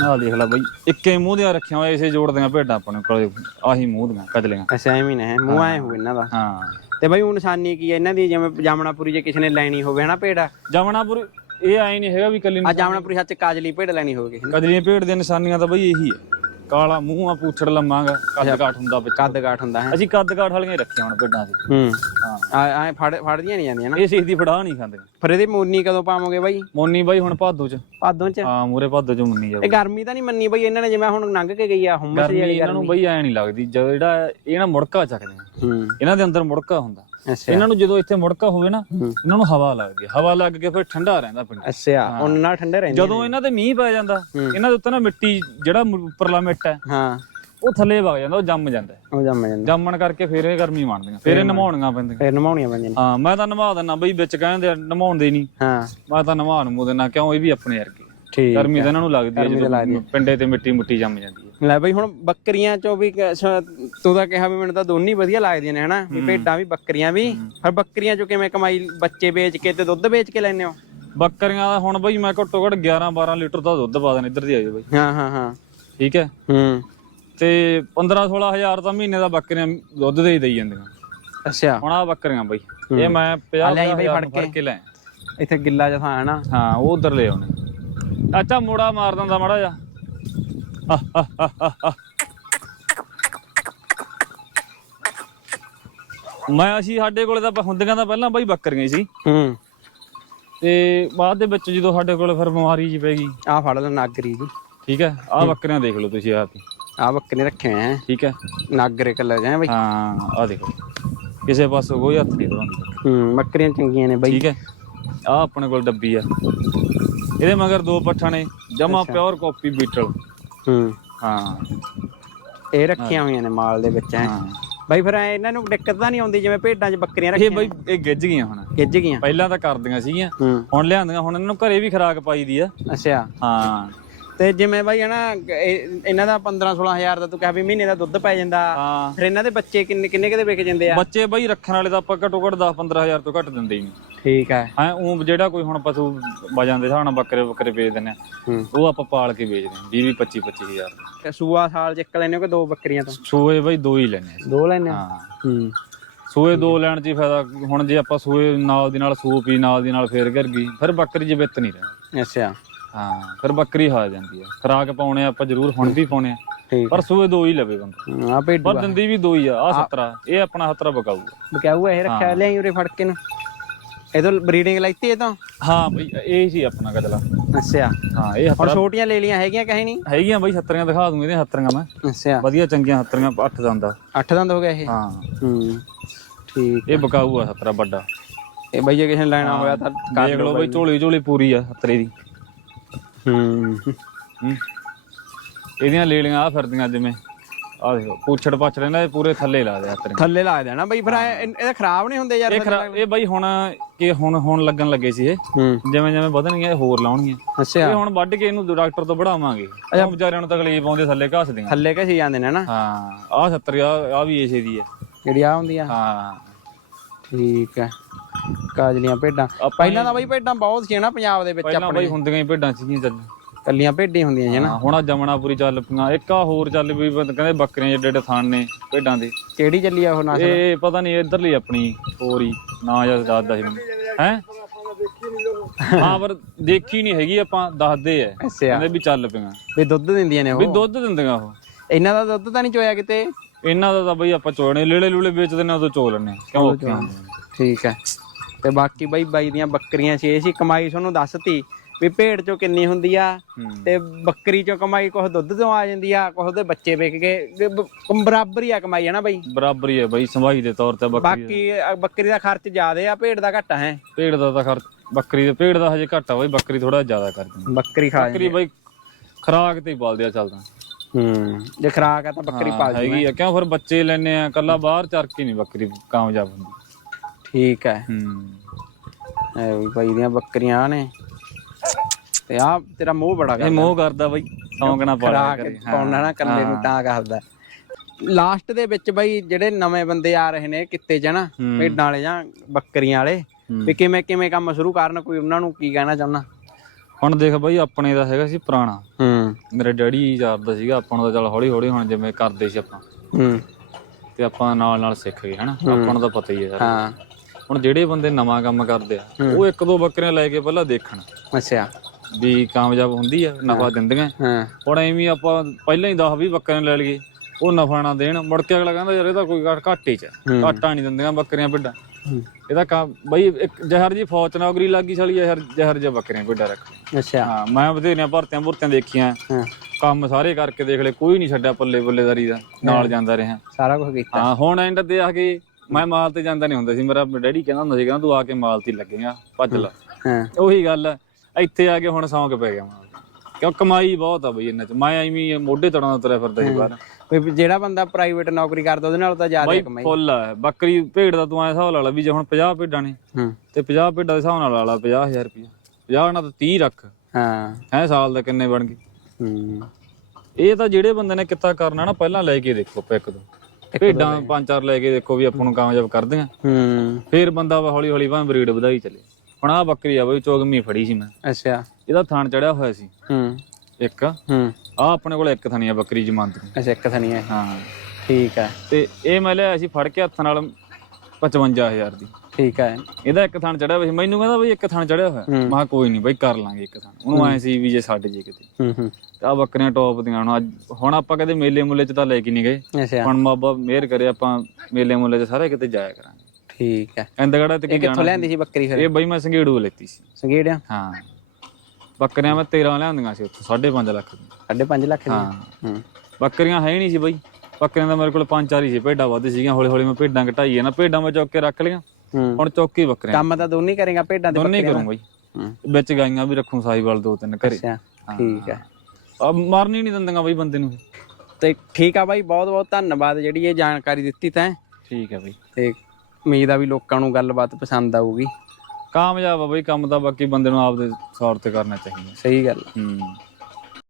ਆਹ ਦੇਖ ਲੈ ਬਾਈ ਇੱਕੇ ਮੂੰਹ ਦੀਆਂ ਰੱਖੀਆਂ ਹੋਏ ਇਸੇ ਜੋੜਦੀਆਂ ਭੇਡਾਂ ਆਪਣੇ ਕੋਲੇ ਆਹੀ ਮੂੰਹ ਦੀਆਂ ਕਜਲੀਆਂ ਅੱਛਾ ਐਵੇਂ ਨਾ ਹੈ ਮੂੰਹ ਐ ਹੋ ਇਹਨਾਂ ਦਾ। ਹਾਂ। ਤੇ ਬਈ ਉਹ ਨਿਸ਼ਾਨੀ ਕੀ ਹੈ ਇਹਨਾਂ ਦੀ ਜਿਵੇਂ ਜਾਮਣਾਪੁਰੀ ਜੇ ਕਿਸੇ ਨੇ ਲੈਣੀ ਹੋਵੇ ਹਨਾ ਭੇਡ? ਆ ਜਮਨਾਪੁਰ ਇਹ ਆਈ ਨਹੀਂ ਹੈਗਾ ਵੀ ਕੱਲੀ ਜਾਮਣਾਪੁਰੀ ਸੱਚ ਕਾਜਲੀ ਭੇਡ ਲੈਣੀ ਹੋਵੇ ਕਿਸੇ ਨੇ। ਕਜਲੀਆਂ ਭੇਡ ਦੀਆਂ ਨਿਸ਼ਾਨੀਆਂ ਤਾਂ ਬਈ ਇਹੀ ਹੈ। ਕਾਲਾ ਮੂੰਹ ਆ ਪੂਛੜ ਲੰਮਾਗਾ ਕੱਦ ਕਾਠ ਹੁੰਦਾ ਵਿੱਚ। ਕੱਦ ਕਾਠ ਹੁੰਦਾ ਹੈ। ਅਸੀਂ ਕੱਦ ਕਾਠ ਵਾਲੀਆਂ ਹੀ ਰੱਖੀਆਂ ਹੁਣ ਪਿੰਡਾਂ 'ਚ। ਹੂੰ। ਹਾਂ। ਐ ਫੜ ਫੜਦੀਆਂ ਨਹੀਂ ਜਾਂਦੀਆਂ ਨਾ। ਇਹ ਚੀਜ਼ ਦੀ ਫੜਾ ਨਹੀਂ ਖਾਂਦੇ। ਫਿਰ ਇਹਦੀ ਮੂਨੀ ਕਦੋਂ ਪਾਵੋਗੇ ਬਾਈ? ਮੋਨੀ ਬਾਈ ਹੁਣ ਭਾਦੋ 'ਚ। ਪਾਦੋਂ ਚ? ਹਾਂ ਮੂਰੇ ਭਾਦੋ 'ਚ ਮੁੰਨੀ ਜਾਊ ਇਹ ਗਰਮੀ ਤਾਂ ਨਹੀਂ ਮੰਨੀ ਬਈ ਇਹਨਾਂ ਨੇ ਜਿਵੇਂ ਹੁਣ ਲੰਘ ਕੇ ਗਈ ਆ ਹੁਮਸ ਗਰਮੀ ਜਿਹੀ ਇਹਨਾਂ ਨੂੰ ਬਈ ਐ ਨਹੀਂ ਲੱਗਦੀ ਜਦੋਂ ਜਿਹੜਾ ਇਹ ਨਾ ਮੁੜਕਾ ਚੱਕਦੇ ਹੂੰ। ਇਹਨਾਂ ਦੇ ਅੰਦਰ ਮੁੜਕਾ ਹੁੰਦਾ। ਅੱਛਾ। ਇਹਨਾਂ ਨੂੰ ਜਦੋਂ ਇੱਥੇ ਮੁੜਕਾ ਹੋਵੇ ਨਾ। ਇਹਨਾਂ ਨੂੰ ਹਵਾ ਲੱਗਦੀ ਹੈ ਹਵਾ ਲੱਗ ਕੇ ਫਿਰ ਠੰਡਾ ਰਹਿੰਦਾ ਪਿੰਡ। ਅੱਛਾ ਉਹਨਾਂ ਨਾਲ ਠੰਡੇ ਰਹਿੰਦੇ ਜਦੋਂ ਇਹਨਾਂ ਤੇ ਮੀਂਹ ਪੈ ਜਾਂਦਾ ਇਹਨਾਂ ਦੇ ਉੱਤੇ ਨਾ ਮਿੱਟੀ ਜਿਹੜਾ ਉੱਪਰਲਾ ਮਿੱਟ ਹੈ ਹਾਂ। ਉਹ ਥੱਲੇ ਵਗ ਜਾਂਦਾ ਉਹ ਜੰਮ ਜਾਂਦਾ। ਉਹ ਜੰਮ ਜਾਂਦਾ। ਜੰਮਣ ਕਰਕੇ ਫਿਰ ਇਹ ਗਰਮੀ ਮੰਨਦੀਆਂ ਫਿਰ ਇਹ ਨਮਾਉਣੀਆਂ ਪੈਂਦੀਆਂ। ਫਿਰ ਨਮਾਉਣੀਆਂ ਪੈਂਦੀਆਂ ਨੇ। ਹਾਂ ਮੈਂ ਤਾਂ ਨਵਾ ਦਿੰਦਾ ਬਈ ਵਿੱਚ ਕਹਿੰਦੇ ਨਮਾਉਂਦੇ ਨਹੀਂ ਹਾਂ। ਮੈਂ ਤਾਂ ਨਵਾ ਨੂੰ ਦਿੰਦਾ ਕਿਉਂ? ਇਹ ਵੀ ਆਪਣੇ ਵਰਗੇ। ਠੀਕ ਗਰਮੀ ਤਾਂ ਇਹਨਾਂ ਨੂੰ ਲੱਗਦੀ ਹੈ ਗਰਮੀ ਤਾਂ ਲੱਗਦੀ ਜਦੋਂ ਪਿੰਡੇ ਤੇ ਮਿੱਟੀ ਮੁੱਟੀ ਜੰਮ ਜਾਂਦੀ ਹੈ ਲੈ ਬਈ ਹੁਣ ਬੱਕਰੀਆਂ ਚੋਂ ਵੀ ਕ- ਸ- ਤੂੰ ਤਾਂ ਕਿਹਾ ਵੀ ਮੈਨੂੰ ਤਾਂ ਦੋਨੀ ਵਧੀਆ ਲੱਗਦੀਆਂ ਨੇ ਹਨਾ? ਵੀ ਭੇਡਾਂ ਵੀ ਬੱਕਰੀਆਂ ਵੀ। ਪਰ ਬੱਕਰੀਆਂ ਚੋਂ ਕਿਵੇਂ ਕਮਾਈ ਬੱਚੇ ਵੇਚ ਕੇ ਤੇ ਦੁੱਧ ਵੇਚ ਕੇ ਲੈਨੇ ਹੋ? ਬੱਕਰੀਆਂ ਦਾ ਹੁਣ ਬਈ ਮੈਂ ਘੱਟੋ ਘੱਟ 11 12 ਲੀਟਰ ਦਾ ਦੁੱਧ ਪਾ ਦੇਣਾ ਇੱਧਰ ਦੀ ਆਜੋ ਬਈ। ਹਾਂ ਹਾਂ ਹਾਂ। ਠੀਕ ਹੈ? ਹੂੰ। ਤੇ 15 16 ਹਜ਼ਾਰ ਤਾਂ ਮਹੀਨੇ ਦਾ ਬੱਕਰੀਆਂ ਦੁੱਧ ਦੇ ਹੀ ਦੇਈ ਜਾਂਦੀਆਂ ਅੱਛਾ। ਹੁਣ ਆ ਬੱਕਰੀਆਂ ਬਈ। ਇਹ ਮੈਂ 50 ਲਿਆਈ ਬਈ ਹਜ਼ਾਰ ਫੜ ਕੇ। ਲੈ ਇੱਥੇ ਗਿੱਲਾ ਜਿਹਾ ਥਾਂ ਹੈ ਨਾ। ਹਾਂ ਉਹ ਉਧਰ ਲੈ ਆਉਣੇ ਚਾਚਾ ਮੋੜਾ ਮਾਰ ਦਿੰਦਾ ਮੜਾ ਜਾ ਮੈਂ ਅਸੀਂ ਸਾਡੇ ਕੋਲੇ ਤਾਂ ਹੁੰਦੀਆਂ ਤਾਂ ਪਹਿਲਾਂ ਬਈ ਬੱਕਰੀਆਂ ਹੀ ਸੀ। ਹੂੰ। ਤੇ ਬਾਅਦ ਦੇ ਵਿੱਚ ਜਦੋਂ ਸਾਡੇ ਕੋਲੇ ਫਿਰ ਬਿਮਾਰੀ ਜੀ ਪੈ ਗਈ। ਆ ਫੜ ਲੈ ਨਾਗਰੀ ਦੀ। ਠੀਕ ਹੈ ਆਹ ਬੱਕਰੀਆਂ ਦੇਖ ਲਓ ਤੁਸੀਂ ਆਪ ਹੀ। ਆ ਬੱਕਰੇ ਰੱਖੇ ਹੈ ਠੀਕ ਹੈ। ਨਾਗਰੇ ਕਲਰ ਹੈ ਬਈ। ਹਾਂ ਆਹ ਦੇਖੋ। ਕਿਸੇ ਪਾਸੋਂ ਕੋਈ ਹੱਥ ਨਹੀਂ ਦਵਾਉਂਦੀ ਹੂੰ ਬੱਕਰੀਆਂ ਚੰਗੀਆਂ ਨੇ ਬਈ। ਠੀਕ ਹੈ ਆ ਆਪਣੇ ਕੋਲ ਡੱਬੀ ਆ। ਇਹਦੇ ਮਗਰ ਦੋ ਪੱਠਾ ਨੇ ਜਮਾ ਪਿਓਰ ਕਾਪੀ ਬੀਟਲ ਹੂੰ। ਹਾਂ। ਇਹ ਰੱਖੀਆਂ ਹੋਈਆਂ ਨੇ ਮਾਲ ਦੇ ਵਿੱਚ ਹਾਂ। ਬਈ ਫਿਰ ਐਂ ਇਹਨਾਂ ਨੂੰ ਦਿੱਕਤ ਤਾਂ ਨਹੀਂ ਆਉਂਦੀ ਜਿਵੇਂ ਭੇਡਾਂ 'ਚ ਬੱਕਰੀਆਂ ਇਹ ਰੱਖੀਆਂ ਬਈ ਇਹ ਗਿੱਜ ਗਈਆਂ ਹੁਣ। ਗਿੱਜ ਗਈਆਂ। ਪਹਿਲਾਂ ਤਾਂ ਕਰਦੀਆਂ ਸੀਗੀਆਂ ਹੁਣ ਲਿਆਂਦੀਆਂ ਹੁਣ ਇਹਨਾਂ ਨੂੰ ਘਰੇ ਵੀ ਖਰਾਕ ਪਾਈ ਦੀ ਆ। ਅੱਛਾ। ਹਾਂ। ਤੇ ਜਿਵੇਂ ਬਾਈ ਹਨਾ ਇਹ- ਇਹਨਾਂ ਦਾ 15 16000 ਦਾ ਤੂੰ ਕਿਹਾ ਵੀ ਮਹੀਨੇ ਦਾ ਦੁੱਧ ਪੈ ਜਾਂਦਾ ਹਾਂ। ਫਿਰ ਇਹਨਾਂ ਦੇ ਬੱਚੇ ਕਿੰਨੇ ਕਿੰਨੇ ਕਿਤੇ ਵਿਕ ਜਾਂਦੇ ਆ? ਬੱਚੇ ਬਈ ਰੱਖਣ ਵਾਲੇ ਤਾਂ ਆਪਾਂ ਘੱਟੋ ਘੱਟ 10 15000 ਤੋਂ ਘੱਟ ਦਿੰਦੇ ਹੀ ਨਹੀਂ। ਠੀਕ ਹੈ ਹਾਂ ਉਹ ਜਿਹੜਾ ਕੋਈ ਹੁਣ ਪਸ਼ੂ ਵਜਾਂ ਦੇ ਹਿਸਾਬ ਨਾਲ ਬੱਕਰੇ ਬੱਕਰੇ ਵੇਚ ਦਿੰਦੇ ਆ ਹੂੰ। ਉਹ ਆਪਾਂ ਪਾਲ ਕੇ ਵੇਚਦੇ ਹਾਂ 20 25 25000 ਦੇ। ਤੇ ਸੂਆ ਸਾਲ ਚ ਇੱਕ ਲੈਣੇ ਹੋ ਕਿ ਦੋ ਬੱਕਰੀਆਂ ਤੋਂ? ਸੂਏ ਬਈ ਦੋ ਹੀ ਲੈਣੇ ਆ। ਦੋ ਲੈਣੇ ਹਾਂ? ਹੂੰ। ਸੂਏ ਦੋ ਲੈਣ 'ਚ ਹੀ ਫਾਇਦਾ ਹੁਣ ਜੇ ਆਪਾਂ ਸੂਏ ਨਾਲ ਦੀ ਨਾਲ ਸੂਪ ਹੀ ਨਾਲ ਦੀ ਨਾਲ ਫੇਰ ਕਰ ਗਈ ਫਿਰ ਬੱਕਰੀ ਜਿਵੇਂ ਨਹੀਂ ਰਹਿ ਅੱਛਾ। ਹਾਂ ਫਿਰ ਬੱਕਰੀ ਹਾਰ ਜਾਂਦੀ ਆ। ਖਰਾਕ ਪਾਉਣੇ ਆ ਆਪਾਂ ਜ਼ਰੂਰ ਹੁਣ ਵੀ ਪਾਉਣੇ ਆ। ਠੀਕ ਪਰ ਸੂਏ ਦੋ ਹੀ ਲਵੇ ਬੰਦਾ। ਆ ਭੇਡੂ ਪਰ ਦਿੰਦੀ ਵੀ ਦੋ ਹੀ ਆ ਆ 17 ਇਹ ਆਪਣਾ 17 ਬਕਾਊਗਾ। ਬਕਾਊ ਇਹ ਰੱਖਿਆ ਲਿਆਈ ਉਰੇ ਫੜ ਕੇ ਨੂੰ। ਇਹ ਤੋਂ ਬਰੀਡਿੰਗ ਲੈਤੀ ਇਹ ਤੋਂ? ਹਾਂ ਬਈ ਇਹ ਸੀ ਆਪਣਾ ਗਦਲਾ ਅੱਛਾ। ਹਾਂ ਇਹ ਹੁਣ 17 ਛੋਟੀਆਂ ਲੈ ਲੀਆਂ ਹੈਗੀਆਂ ਕਹੇ ਨਹੀਂ? ਹੈਗੀਆਂ ਬਈ 17 ਦਿਖਾ ਦੂੰਗੇ ਇਹਦੇ 17 ਮੈਂ। ਅੱਛਾ। ਵਧੀਆ ਚੰਗੀਆਂ 17 ਅੱਠ ਦੰਦਾ ਅੱਠ ਦੰਦ ਹੋ ਗਏ ਇਹ? ਹਾਂ। ਹੂੰ ਠੀਕ ਇਹ ਬਕਾਊ ਆ 17 ਵੱਡਾ। ਇਹ ਬਈ ਜੇ ਕਿਸੇ ਨੇ ਲੈਣਾ ਹੋਇਆ ਤਾਂ ਦੇਖ ਲਓ ਬਈ ਝੋਲੀ ਝੋਲੀ ਪੂਰੀ ਆ 17 ਦੀ। ਹੂੰ। ਹੂੰ। ਇਹਦੀਆਂ ਲੇਲੀਆਂ ਆ ਫਿਰਦੀਆਂ ਜਿਵੇਂ। ਆ ਦੇਖੋ ਪੁੱਛੜ ਪਾਛੜ ਇਹਨਾਂ ਦੇ ਪੂਰੇ ਥੱਲੇ ਲਾ ਦੇ ਹੱਥ ਥੱਲੇ ਲਾ ਦੇਣਾ ਬਈ ਫਿਰ ਐਂ- ਇਹ- ਇਹਦਾ ਖਰਾਬ ਨਹੀਂ ਹੁੰਦੇ ਯਾਰ ਇਹ ਖਰਾ ਇਹ ਬਾਈ ਹੁਣ ਕਿ ਹੁਣ ਹੁਣ ਲੱਗਣ ਲੱਗੇ ਸੀ ਇਹ। ਹੂੰ। ਜਿਵੇਂ ਜਿਵੇਂ ਵਧਣਗੀਆਂ ਇਹ ਹੋਰ ਲਾਉਣਗੀਆਂ। ਅੱਛਾ। ਇਹ ਹੁਣ ਵੱਢ ਕੇ ਇਹਨੂੰ ਡਾਕਟਰ ਤੋਂ ਵੜਾਵਾਂਗੇ ਉਹ ਵਿਚਾਰਿਆਂ ਨੂੰ ਤਕਲੀਫ ਆਉਂਦੀ ਥੱਲੇ ਘਸਦੀਆਂ। ਥੱਲੇ ਘਸੀ ਜਾਂਦੇ ਨੇ ਨਾ। ਹਾਂ ਆ 70 ਆ ਆ ਵੀ ਇਸੇ ਦੀ ਹੈ। ਜਿਹੜੀ ਆ ਹੁੰਦੀ ਆ। ਹਾਂ। ਠੀਕ ਹੈ। ਕਾਜਲੀਆਂ ਭੇਡਾਂ। ਪਹਿਲਾਂ ਤਾਂ ਬਈ ਭੇਡਾਂ ਬਹੁਤ ਸੀ ਨਾ ਪੰਜਾਬ ਦੇ ਵਿੱਚ ਪਹਿਲਾਂ ਬਾਈ ਹੁੰਦੀਆਂ ਹੀ ਭੇਡਾਂ ਸੀਗੀਆਂ ਚੱਲ। ਕੱਲੀਆਂ ਭੇਡਾਂ ਹੁੰਦੀਆਂ ਸੀ ਨਾ ਹਾਂ, ਹੁਣ ਆ ਜਮਨਾਪੁਰੀ ਚੱਲ ਪਈਆਂ। ਇੱਕ ਆ ਹੋਰ ਚੱਲ ਵੀ ਬੰਦ- ਕਹਿੰਦੇ ਬੱਕਰੀਆਂ ਜਿਹੜੇ ਏਡੇ ਥਾਨ ਨੇ ਭੇਡਾਂ ਦੇ। ਕਿਹੜੀ ਚੱਲੀ ਆ ਉਹ ਨਸਲ ਇਹ ਪਤਾ ਨਹੀਂ ਇਧਰਲੀ ਆਪਣੀ ਹੋਰ ਹੀ ਨਾ ਜਾਂ ਦੱਸਦਾ ਸੀ ਹੈ? ਹਾਂ ਪਰ ਦੇਖੀ ਨਹੀਂ ਹੈਗੀ ਆਪਾਂ ਦੱਸਦੇ ਐ। ਅੱਛਾ। ਕਹਿੰਦੇ ਵੀ ਚੱਲ ਪਈਆਂ। ਵੀ ਦੁੱਧ ਦਿੰਦੀਆਂ ਨੇ ਵੀ ਉਹ ਦੁੱਧ ਦਿੰਦੀਆਂ ਉਹ। ਇਹਨਾਂ ਦਾ ਦੁੱਧ ਤਾਂ ਨਹੀਂ ਚੋਇਆ ਕਿਤੇ? ਇਹਨਾਂ ਦਾ ਤਾਂ ਬਈ ਆਪਾਂ ਚੋਣੇ ਲੇਲੇ ਲੂਲੇ ਵੇਚਦੇ ਨੇ ਉਦੋਂ ਚੋ ਲੈਣੇ ਕਿਉਂ ਔਖੇ ਹੁੰਦੇ ਨੇ। ਠੀਕ ਹੈ ਤੇ ਬਾਕੀ ਬਈ ਬਾਈ ਦੀਆਂ ਬੱਕਰੀਆਂ ਸੀ ਇਹ ਸੀ ਕਮਾਈ ਤੁਹਾਨੂੰ ਦੱਸਤੀ ਵੀ ਭੇਡ ਚੋਂ ਕਿੰਨੀ ਹੁੰਦੀ ਆ ਹੂੰ। ਤੇ ਬੱਕਰੀ ਚੋਂ ਕਮਾਈ ਕੁਛ ਦੁੱਧ ਤੋਂ ਆ ਜਾਂਦੀ ਆ ਕੁਛ ਉਹਦੇ ਬੱਚੇ ਵਿਕ ਗਏ ਤੇ ਬ- ਬਰਾਬਰ ਹੀ ਆ ਕਮਾਈ ਹੈ ਨਾ ਬਈ? ਬਰਾਬਰ ਹੀ ਹੈ ਬਈ ਸੰਭਾਈ ਦੇ ਤੌਰ ਤੇ ਬੱਕਰੀ ਬਾਕੀ ਅ, ਬੱਕਰੀ ਦਾ ਖਰਚ ਜ਼ਿਆਦਾ ਆ ਭੇਡ ਦਾ ਘੱਟ ਹੈ? ਭੇਡ ਦਾ ਤਾਂ ਖਰਚ ਬੱਕਰੀ ਦੇ ਭੇਡ ਦਾ ਹਜੇ ਘੱਟ ਆ ਬਈ ਬੱਕਰੀ ਥੋੜਾ ਜ਼ਿਆਦਾ ਕਰਦੀ ਬੱਕਰੀ ਖਾ ਬੱਕਰੀ ਬਈ ਖਰਾਕ ਤੇ ਹੀ ਪਾਲਦੇ ਆ ਚੱਲਦਾ ਹੂੰ ਜੇ ਖਰਾਕ ਆ ਤਾਂ ਬੱਕਰੀ ਹਾਂ, ਪਾਲ ਜੂ ਹੈਗੀ ਆ ਕਿਉਂ? ਫਿਰ ਬੱਚੇ ਲੈਣੇ ਆ ਕੱਲਾ ਬਾਹਰ ਚਰ ਕੇ ਨਹੀਂ ਬੱਕਰੀ ਕਾਮਯਾਬ ਹੁੰਦੀ। ਠੀਕ ਹੈ। ਹੂੰ। ਐ ਵੀ ਬਾਈ ਦੀਆਂ ਬੱਕਰੀਆਂ ਨੇ। ਤੇ ਆ ਤੇਰਾ ਮੂੰਹ ਬੜਾ ਇਹ ਕਰਦਾ। ਮੋਹ ਕਰਦਾ ਬਈ। ਸੌਂਕਣਾ ਪਾਲਿਆ ਖਰਾਕ ਕਰੇ। ਪਾਉਣਾ ਨਾ ਕੱਲੇ ਨੂੰ ਤਾਂ ਕਰਦਾ। ਲਾਸਟ ਦੇ ਵਿੱਚ ਬਾਈ ਜਿਹੜੇ ਨਵੇਂ ਬੰਦੇ ਆ ਰਹੇ ਨੇ ਕਿੱਤੇ ਚ ਨਾ ਹੂੰ। ਭੇਡਾਂ ਵਾਲੇ ਜਾਂ ਬੱਕਰੀਆਂ ਵਾਲੇ ਹੂੰ। ਵੀ ਕਿਵੇਂ ਕਿਵੇਂ ਕੰਮ ਸ਼ੁਰੂ ਕਰਨ ਕੋਈ ਉਹਨਾਂ ਨੂੰ ਕੀ ਕਹਿਣਾ ਚਾਹੁੰਦਾ? ਹੁਣ ਦੇਖ ਬਈ ਆਪਣੇ ਦਾ ਹੈਗਾ ਸੀ ਪੁਰਾਣਾ। ਹੂੰ। ਮੇਰੇ ਡੈਡੀ ਜਾਰਦਾ ਸੀਗਾ ਆਪਾਂ ਨੂੰ ਤਾਂ ਚੱਲ ਹੌਲੀ ਹੌਲੀ ਹੁਣ ਜਿਵੇਂ ਕਰਦੇ ਸੀ ਆਪਾਂ। ਹੂੰ। ਤੇ ਆਪਾਂ ਨਾਲ ਨਾਲ ਸਿੱਖ ਗਏ ਹਨਾ? ਆਪਾਂ ਨੂੰ ਤਾਂ ਪਤਾ ਹੀ ਹੈ ਸਾਰਾ। ਹਾਂ। ਹੁਣ ਜਿਹੜੇ ਬੰਦੇ ਨਵਾਂ ਕੰਮ ਕਰਦੇ ਆ ਉਹ ਇੱਕ ਦੋ ਬੱਕਰੀਆਂ ਲੈ ਕੇ ਪਹਿਲਾਂ ਦੇਖਣ। ਅੱਛਾ। ਵੀ ਕਾਮਯਾਬ ਹੁੰਦੀ ਆ ਨਫਾ ਦਿੰਦੀਆਂ। ਹਾਂ। ਹੁਣ ਐਵੇਂ ਆਪਾਂ ਪਹਿਲਾਂ ਹੀ 10 20 ਬੱਕਰੀਆਂ ਲੈ ਲਈਏ ਉਹ ਨਫਾ ਨਾ ਦੇਣ। ਮੁੜ ਕੇ ਅਗਲਾ ਕਹਿੰਦਾ ਯਾਰ ਇਹ ਤਾਂ ਕੋਈ ਘਾਟ- ਚ। ਘਾਟਾ ਨਹੀਂ ਦਿੰਦੀਆਂ ਬੱਕਰੀਆਂ ਭੇਡਾਂ। ਇਹਦਾ ਕੰਮ ਬਈ ਇੱਕ ਜ਼ਹਰ ਜੀ ਫੌਜ ਨੌਕਰੀ ਲੱਗੀ ਸਾਲੀ ਜ਼ਹਰ ਜ਼ਹਰ ਜਿਹਾ ਬੱਕਰੀਆਂ ਭੇਡਾਂ ਰੱਖ ਅੱਛਾ। ਹਾਂ ਮੈਂ ਬਥੇਰੀਆਂ ਭਰਤੀਆਂ ਭੁਰਤੀਆਂ ਦੇਖੀਆਂ। ਕੰਮ ਸਾਰੇ ਕਰਕੇ ਦੇਖ ਲਏ ਕੋਈ ਨਹੀਂ ਛੱਡਿਆ ਪੱਲੇ ਬੱਲੇਦਾਰੀ ਦਾ ਨਾਲ ਜਾਂਦਾ ਰਿਹਾ। ਸਾਰਾ ਕੁਝ ਕੀਤਾ। ਹਾਂ ਹੁਣ ਐਂਡ ਤੇ ਆ ਕੇ ਮੈਂ ਮਾਲ ਤੇ ਜਾਂਦਾ ਨਹੀਂ ਹੁੰਦਾ ਸੀ ਮੇਰਾ ਡੈਡੀ ਕਹਿੰਦਾ ਹੁੰਦਾ ਸੀ ਕਹਿੰਦਾ ਤੂੰ ਆ ਕੇ ਮਾਲ ਤੇ ਲੱਗੇਗਾ ਭੱਜ ਲੈ। ਹਾਂ। ਉਹੀ ਗੱਲ ਹੈ ਇੱਥੇ ਆ ਕੇ ਹੁਣ ਸੌਂਕ ਪੈ ਗਿਆ ਮਾਲ। ਕਿਉਂ ਕਮਾਈ ਬਹੁਤ ਆ ਬਈ ਇਹਨਾਂ ਚ। ਮੈਂ ਐਵੇਂ ਹੀ ਮੋਢੇ ਤੜਾਂ ਦਾ ਤੁਰਿਆ ਫਿਰਦਾ ਸੀ ਬਾਹਰ। ਵੀ ਜਿਹੜਾ ਬੰਦਾ ਪ੍ਰਾਈਵੇਟ ਨੌਕਰੀ ਕਰਦਾ ਉਹਦੇ ਨਾਲ ਤਾਂ ਜ਼ਿਆਦਾ ਬਾਈ ਕਮਾਈ। ਫੁੱਲ ਆ ਬੱਕਰੀ ਭੇਡ ਦਾ ਤੂੰ ਐ ਹਿਸਾਬ ਲਾ ਲਾ ਵੀ ਜੇ ਹੁਣ 50 ਭੇਡਾਂ ਨੇ ਹੂੰ। ਤੇ 50 ਭੇਡਾਂ ਦੇ ਹਿਸਾਬ ਨਾਲ ਲਾ ਲਾ 50000 ਰੁਪਇਆ 50 ਨਾਲ ਤਾਂ 30 ਰੱਖ। ਹਾਂ। ਹੈ ਸਾਲ ਦਾ ਕਿੰਨੇ ਬਣ ਗਏ? ਹੂੰ। ਇਹ ਤਾਂ ਜਿਹੜੇ ਬੰਦੇ ਨੇ ਕਿੱਤਾ ਕਰਨਾ ਨਾ ਪਹਿਲਾਂ ਲੈ ਕੇ ਦੇਖੋ ਪਿੱਕ ਦੋ। ਭੇਡਾਂ ਪੰਜ ਚਾਰ ਲੈ ਕੇ ਦੇਖੋ ਵੀ ਆਪਾਂ ਨੂੰ ਕਾਮਯਾਬ ਕਰਦੀਆਂ। ਹੂੰ। ਫੇਰ ਬੰਦਾ ਹੌਲੀ ਹੌਲੀ ਭਾਵੇਂ ਬਰੀਡ ਵਧਾਈ ਚੱਲੇ। ਹੁਣ ਆ ਬੱਕਰੀ ਆ ਬਈ ਚੋਗਮੀ ਫੜੀ ਸੀ ਮੈਂ। ਅੱਛਾ। ਇਹਦਾ ਥਣ ਚੜਿਆ ਹੋਇਆ ਸੀ। ਹੂੰ। ਇੱਕ। ਆ ਹੂੰ ਆਪਣੇ ਕੋਲ ਇੱਕ ਥਣੀ ਆ ਬੱਕਰੀ ਜਮਾਂਤ ਦੀ। ਅੱਛਾ ਇੱਕ ਥਣੀ ਹੈ ਹਾਂ। ਠੀਕ ਹੈ ਤੇ ਇਹ ਮੈਂ ਲਿਆ ਸੀ ਫੜ ਕੇ ਹੱਥ ਨਾਲ 55000 ਦੀ। ਠੀਕ ਹੈ ਇਹਦਾ ਇੱਕ ਥਣ ਚੜਿਆ ਹੋਇਆ ਸੀ। ਮੈਨੂੰ ਕਹਿੰਦਾ ਬਈ ਇੱਕ ਥਣ ਚੜਿਆ ਹੋਇਆ। ਮੈਂ ਕਿਹਾ ਕੋਈ ਨਹੀਂ ਬਈ ਕਰ ਲਾਂਗੇ ਇੱਕ ਥਣ ਉਹਨੂੰ ਐ ਸੀ ਵੀ ਜੇ ਛੱਡ ਜੇ ਕਿਤੇ। ਹੂੰ ਹੂੰ। ਆ ਬੱਕਰੀਆਂ ਟੌਪ ਦੀਆਂ ਹੁਣ ਅੱਜ ਹੁਣ ਆਪਾਂ ਕਦੇ ਮੇਲੇ ਮੁੱਲੇ 'ਚ ਤਾਂ ਲੈ ਕੇ ਨਹੀਂ ਗਏ। ਅੱਛਾ। ਹੁਣ ਮਾਬਾ ਮਿਹਰ ਕਰੇ ਆਪਾਂ ਮੇਲੇ ਮੁੱਲੇ 'ਚ ਸਾਰੇ ਕਿਤੇ ਜਾਇਆ ਕਰਾਂਗੇ। ਠੀਕ ਹੈ ਇੰਦਗੜਾ ਤੇ ਕੀ ਇਹ ਕਿੱਥੋਂ ਜਾਣਾ ਲੈਂਦੀ ਸੀ ਬੱਕਰੀ ਫਿਰ? ਇਹ ਬਈ ਮੈਂ ਸੰਗੇੜੂ ਲੈਤੀ ਸੀ। ਸੰਗੇੜਿਆ ਹਾਂ। ਬੱਕਰੀਆਂ ਮੈਂ 13 ਲਿਆਂਦੀਆਂ ਸੀ ਉੱਥੋਂ 5.5 ਲੱਖ ਦੀਆਂ। 5.5 ਲੱਖ ਦੀ ਹਾਂ। ਹੂੰ। ਬੱਕਰੀਆਂ ਹੈ ਹੀ ਨਹੀਂ ਸੀ ਬਈ। ਬੱਕਰੀਆਂ ਦਾ ਮੇਰੇ ਕੋਲ ਪੰਜ ਚਾਰ ਹੀ ਸੀ ਭੇਡਾਂ ਵੱਧ ਸੀਗੀਆਂ। ਹੌਲੀ ਹੌਲੀ ਮੈਂ ਭੇਡਾਂ ਘਟਾਈਏ ਨਾ ਭੇਡਾਂ ਮੈਂ ਚੁੱਕ ਕੇ ਰੱਖ ਲਈਆਂ। ਹੁਣ ਚੁੱਕ ਬੱਕਰੀਆਂ ਕੰਮ ਤਾਂ ਦੋਨੇ ਕਰੇਗਾ ਭੇਡਾਂ ਦੇ ਦੋਨੇ ਹੀ ਬੱਕਰੀਆਂ ਕਰੂੰ ਬਈ ਹੂੰ। ਵਿੱਚ ਗਾਈਆਂ ਵੀ ਰੱਖੂ ਸਾਈਵਾਲ ਦੋ ਤਿੰਨ ਘਰੇ। ਅੱਛਾ ਠੀਕ ਹੈ ਆ ਮਰਨੀ ਨਹੀਂ ਦਿੰਦੀਆਂ ਬਈ ਬੰਦੇ ਨੂੰ। ਤੇ ਠੀਕ ਆ ਬਾਈ ਬਹੁਤ ਬਹੁਤ ਧੰਨਵਾਦ ਜਿਹੜੀ ਇਹ ਜਾਣਕਾਰੀ ਦਿੱਤੀ ਤੈਂ। ਠੀਕ ਹੈ ਬਈ। ਤੇ ਉਮੀਦ ਆ ਵੀ ਲੋਕਾਂ ਨੂੰ ਗੱਲਬਾਤ ਪਸੰਦ ਆਊਗੀ। ਕਾਮਯਾਬ ਆ ਬਈ ਕੰਮ ਤਾਂ ਬਾਕੀ ਬੰਦੇ ਨੂੰ ਆਪਦੇ ਸੌਰ ਤੇ ਕਰਨਾ ਚਾਹੀਦਾ। ਸਹੀ ਗੱਲ। ਹੂੰ।